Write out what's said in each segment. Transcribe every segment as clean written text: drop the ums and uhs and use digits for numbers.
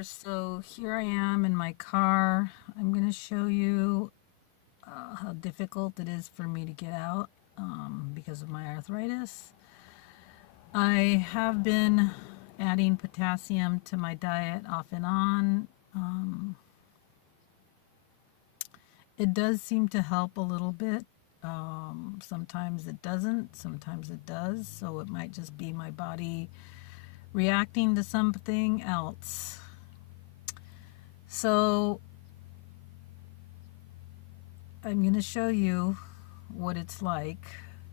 So here I am in my car. I'm going to show you how difficult it is for me to get out because of my arthritis. I have been adding potassium to my diet off and on. It does seem to help a little bit. Sometimes it doesn't, sometimes it does. So it might just be my body reacting to something else. So I'm going to show you what it's like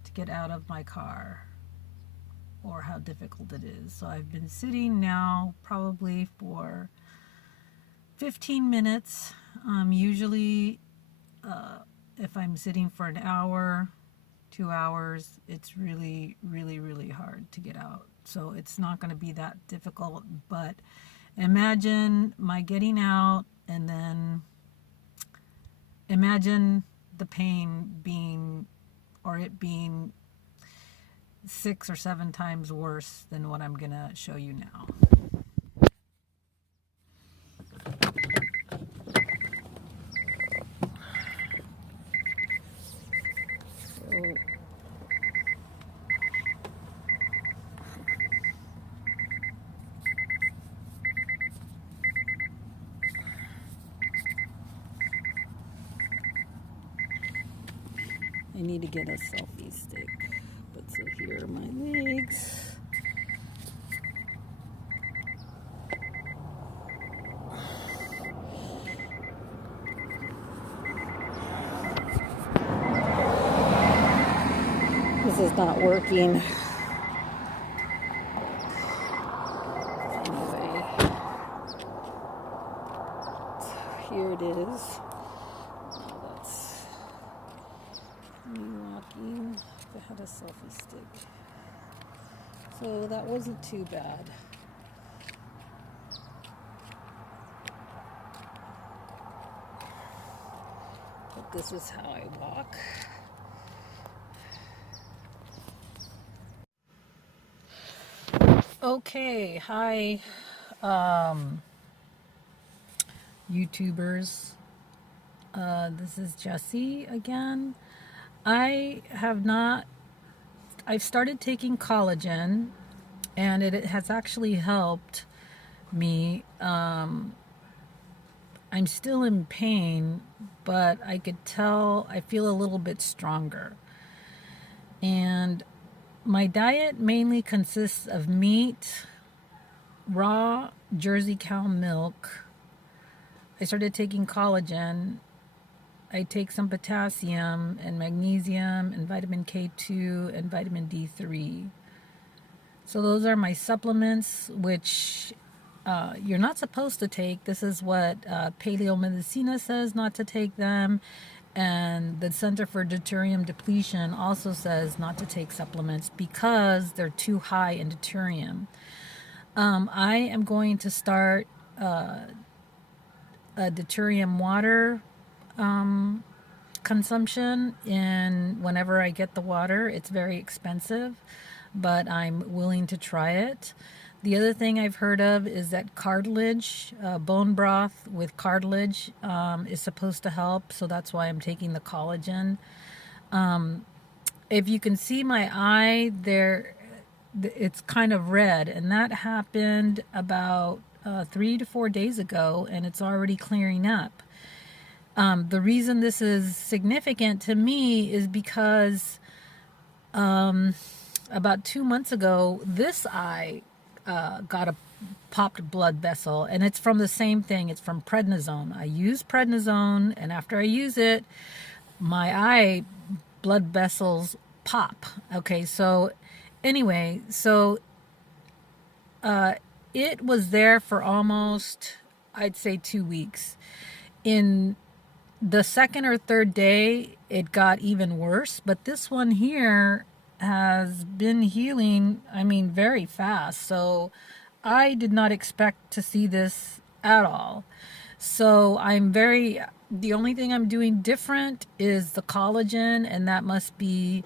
to get out of my car, or how difficult it is. So I've been sitting now probably for 15 minutes. Usually if I'm sitting for an hour, 2 hours, it's really, really, really hard to get out. So it's not going to be that difficult, but imagine my getting out, and then imagine the pain being, or it being 6 or 7 times worse than what I'm going to show you now. So, I need to get a selfie stick. But so here are my legs. This is not working. Anyway, here it is. That's me walking. I had a selfie stick. So that wasn't too bad. But this is how I walk. Okay, hi, YouTubers. This is Jessie again. I've started taking collagen, and it has actually helped me. I'm still in pain, but I could tell I feel a little bit stronger. And my diet mainly consists of meat, raw Jersey cow milk. I started taking collagen. I take some potassium and magnesium and vitamin K2 and vitamin D3. So those are my supplements, which you're not supposed to take. This is what Paleo Medicina says, not to take them. And the Center for Deuterium Depletion also says not to take supplements because they're too high in deuterium. I am going to start a deuterium water consumption whenever I get the water. It's very expensive, but I'm willing to try it. The other thing I've heard of is that cartilage, bone broth with cartilage is supposed to help, so that's why I'm taking the collagen. If you can see my eye there, it's kind of red, and that happened about 3 to 4 days ago, and it's already clearing up. The reason this is significant to me is because about 2 months ago, this eye got a popped blood vessel, and it's from the same thing. It's from prednisone. I use prednisone, and after I use it, my eye blood vessels pop. Okay, so anyway, so it was there for almost, I'd say, 2 weeks. In the second or third day, it got even worse, but this one here has been healing, very fast. So I did not expect to see this at all. So the only thing I'm doing different is the collagen, and that must be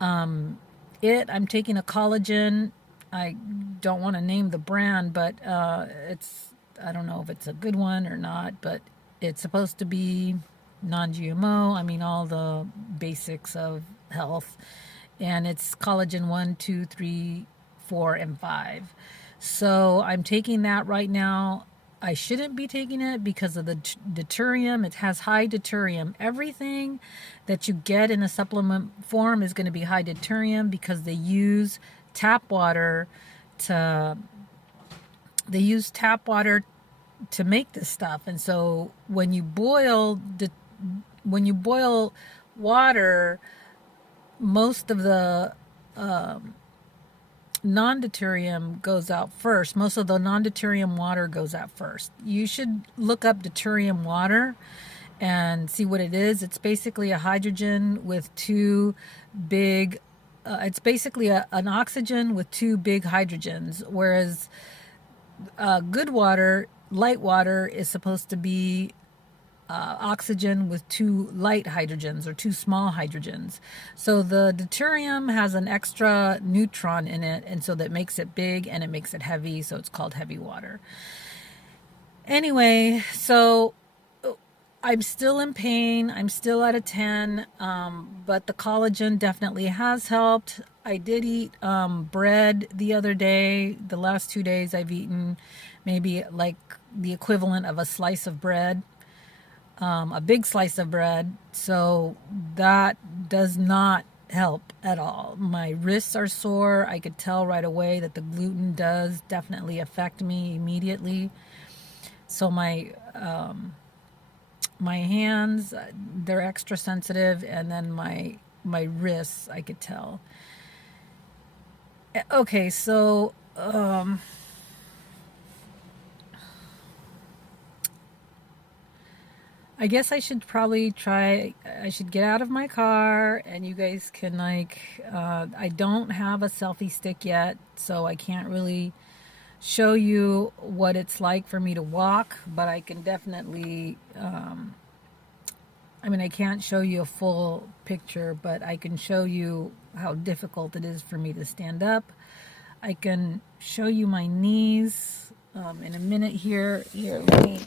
it. I'm taking a collagen. I don't want to name the brand, but it's I don't know if it's a good one or not, but it's supposed to be non-GMO. I mean, all the basics of health. And it's collagen 1, 2, 3, 4, and 5. So I'm taking that right now. I shouldn't be taking it because of the deuterium. It has high deuterium. Everything that you get in a supplement form is going to be high deuterium because they use tap water to make this stuff. And so when you boil water, most of the non-deuterium goes out first. Most of the non-deuterium water goes out first. You should look up deuterium water and see what it is. It's basically a hydrogen with two big, it's basically an oxygen with two big hydrogens, whereas good water, light water, is supposed to be oxygen with two light hydrogens or two small hydrogens. So the deuterium has an extra neutron in it, and so that makes it big and it makes it heavy, so it's called heavy water. Anyway, so I'm still in pain. I'm still at a 10, but the collagen definitely has helped. I did eat bread the other day. The last 2 days I've eaten maybe like the equivalent of a slice of bread. A big slice of bread, so that does not help at all. My wrists are sore. I could tell right away that the gluten does definitely affect me immediately. So my hands, they're extra sensitive, and then my wrists, I could tell. Okay, so I guess I should probably I should get out of my car and you guys can I don't have a selfie stick yet, so I can't really show you what it's like for me to walk, but I can definitely, I can't show you a full picture, but I can show you how difficult it is for me to stand up. I can show you my knees in a minute here. Here, let me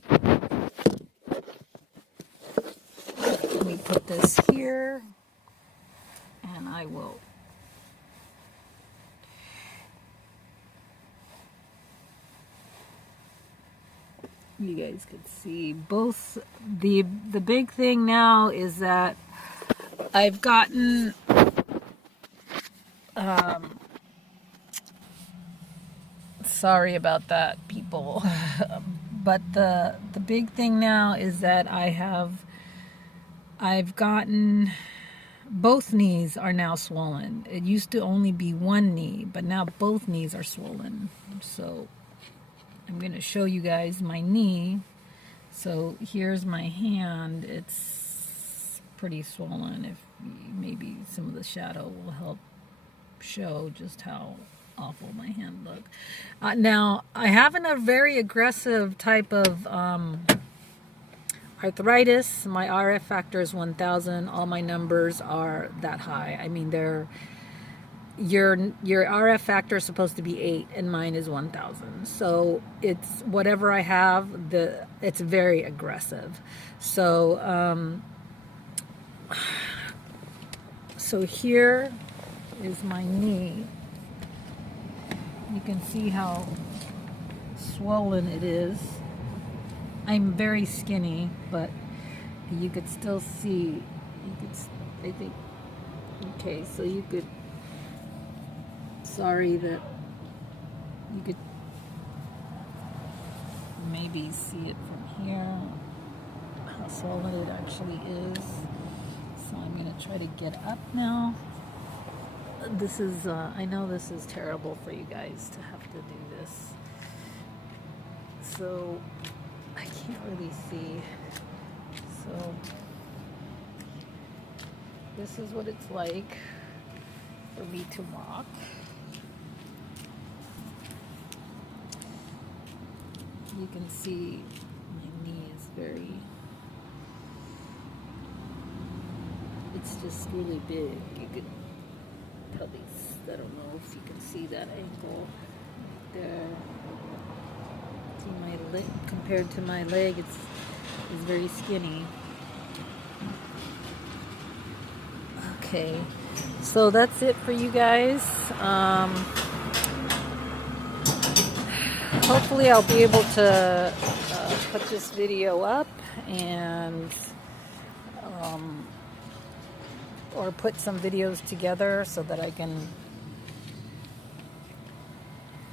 put this here, and I will. You guys could see both. The big thing now is that I've gotten sorry about that, people. But the big thing now is that I've gotten, both knees are now swollen. It used to only be one knee, but now both knees are swollen. So I'm going to show you guys my knee. So here's my hand. It's pretty swollen. If maybe some of the shadow will help show just how awful my hand looked. Now, I have a very aggressive type of arthritis. My RF factor is 1000. All my numbers are that high. I mean, your RF factor is supposed to be 8 and mine is 1000. So it's whatever I have, it's very aggressive. So so here is my knee. You can see how swollen it is. I'm very skinny, but you could still see, I think, okay, so you could, sorry that you could maybe see it from here, how swollen it actually is. So I'm going to try to get up now. This is, I know this is terrible for you guys to have to do this. So I can't really see. So this is what it's like for me to walk. You can see my knee is very, it's just really big. You could probably, I don't know if you can see that ankle there. You might have compared to my leg, it's very skinny. Okay, so that's it for you guys. Hopefully I'll be able to put this video up and or put some videos together so that I can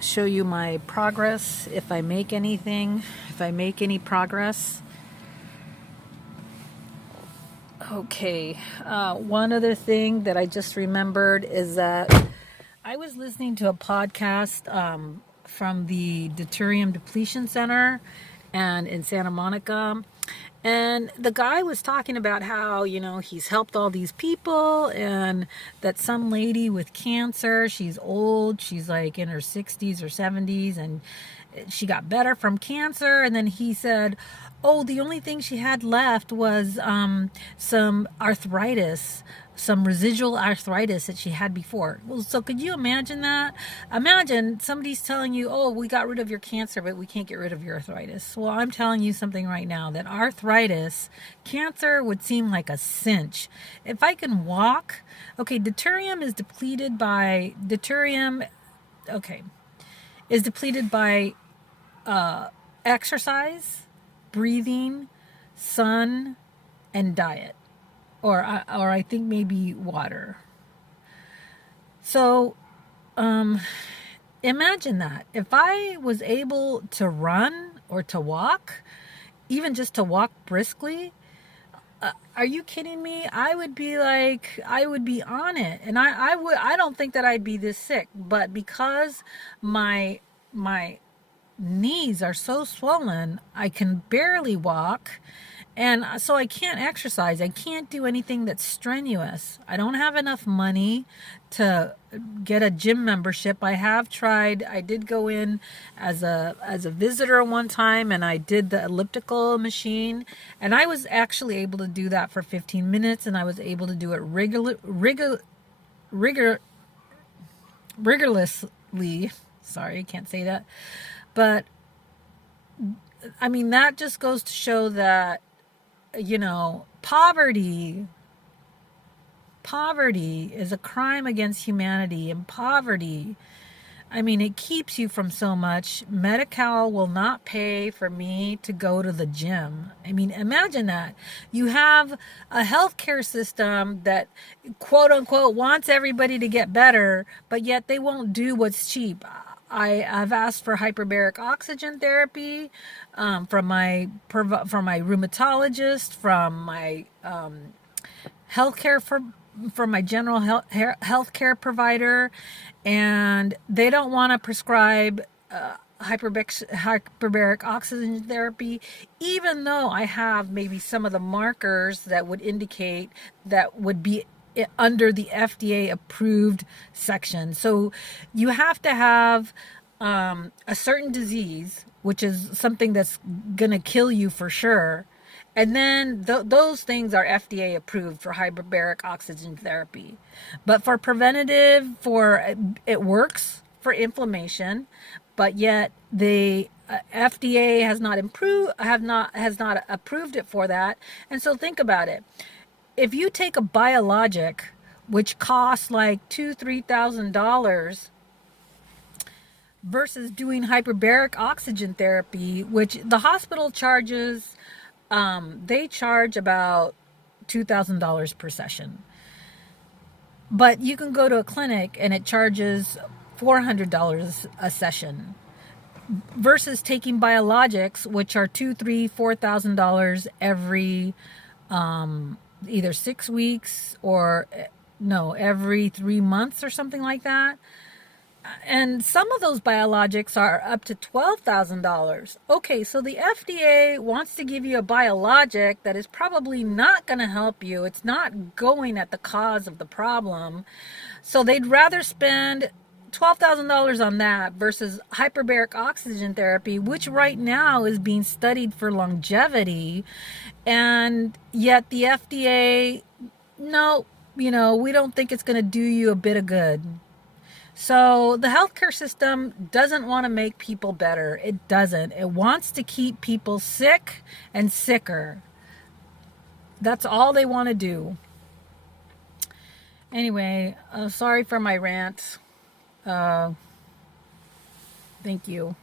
show you my progress, if I make anything, if I make any progress. Okay, one other thing that I just remembered is that I was listening to a podcast from the Deuterium Depletion Center and in Santa Monica. And the guy was talking about how, he's helped all these people, and that some lady with cancer, she's old, she's like in her 60s or 70s, and she got better from cancer. And then he said, oh, the only thing she had left was some arthritis, some residual arthritis that she had before. Well, so could you imagine that? Imagine somebody's telling you, oh, we got rid of your cancer, but we can't get rid of your arthritis. Well, I'm telling you something right now, that arthritis, cancer would seem like a cinch. If I can walk, okay, deuterium is depleted by, exercise, breathing, sun, and diet. Or I think maybe water. So, imagine that. If I was able to run or to walk, even just to walk briskly, are you kidding me? I would be on it. And I don't think that I'd be this sick. But because my knees are so swollen, I can barely walk. And so I can't exercise. I can't do anything that's strenuous. I don't have enough money to get a gym membership. I have tried. I did go in as a visitor one time, and I did the elliptical machine, and I was actually able to do that for 15 minutes, and I was able to do it rigorously. Sorry, I can't say that. But I mean, that just goes to show that, poverty is a crime against humanity. And poverty, I mean, it keeps you from so much. Medi-Cal will not pay for me to go to the gym. I mean, imagine that. You have a healthcare system that, quote unquote, wants everybody to get better, but yet they won't do what's cheap. I've asked for hyperbaric oxygen therapy from my rheumatologist, from my healthcare from my general healthcare provider, and they don't want to prescribe hyperbaric oxygen therapy, even though I have maybe some of the markers that would indicate that would be under the FDA approved section. So you have to have a certain disease, which is something that's going to kill you for sure. And then those things are FDA approved for hyperbaric oxygen therapy. But for preventative, it works for inflammation, but yet the FDA has not approved it for that. And so think about it. If you take a biologic, which costs like $2,000-$3,000, versus doing hyperbaric oxygen therapy, which the hospital charges, they charge about $2,000 per session. But you can go to a clinic and it charges $400 a session, versus taking biologics, which are $2,000, $3,000, $4,000 every either 6 weeks or every 3 months or something like that. And some of those biologics are up to $12,000. Okay, so the FDA wants to give you a biologic that is probably not going to help you. It's not going at the cause of the problem. So they'd rather spend $12,000 on that versus hyperbaric oxygen therapy, which right now is being studied for longevity. And yet the FDA, no, we don't think it's going to do you a bit of good. So the healthcare system doesn't want to make people better. It doesn't. It wants to keep people sick and sicker. That's all they want to do. Anyway, sorry for my rant. Thank you.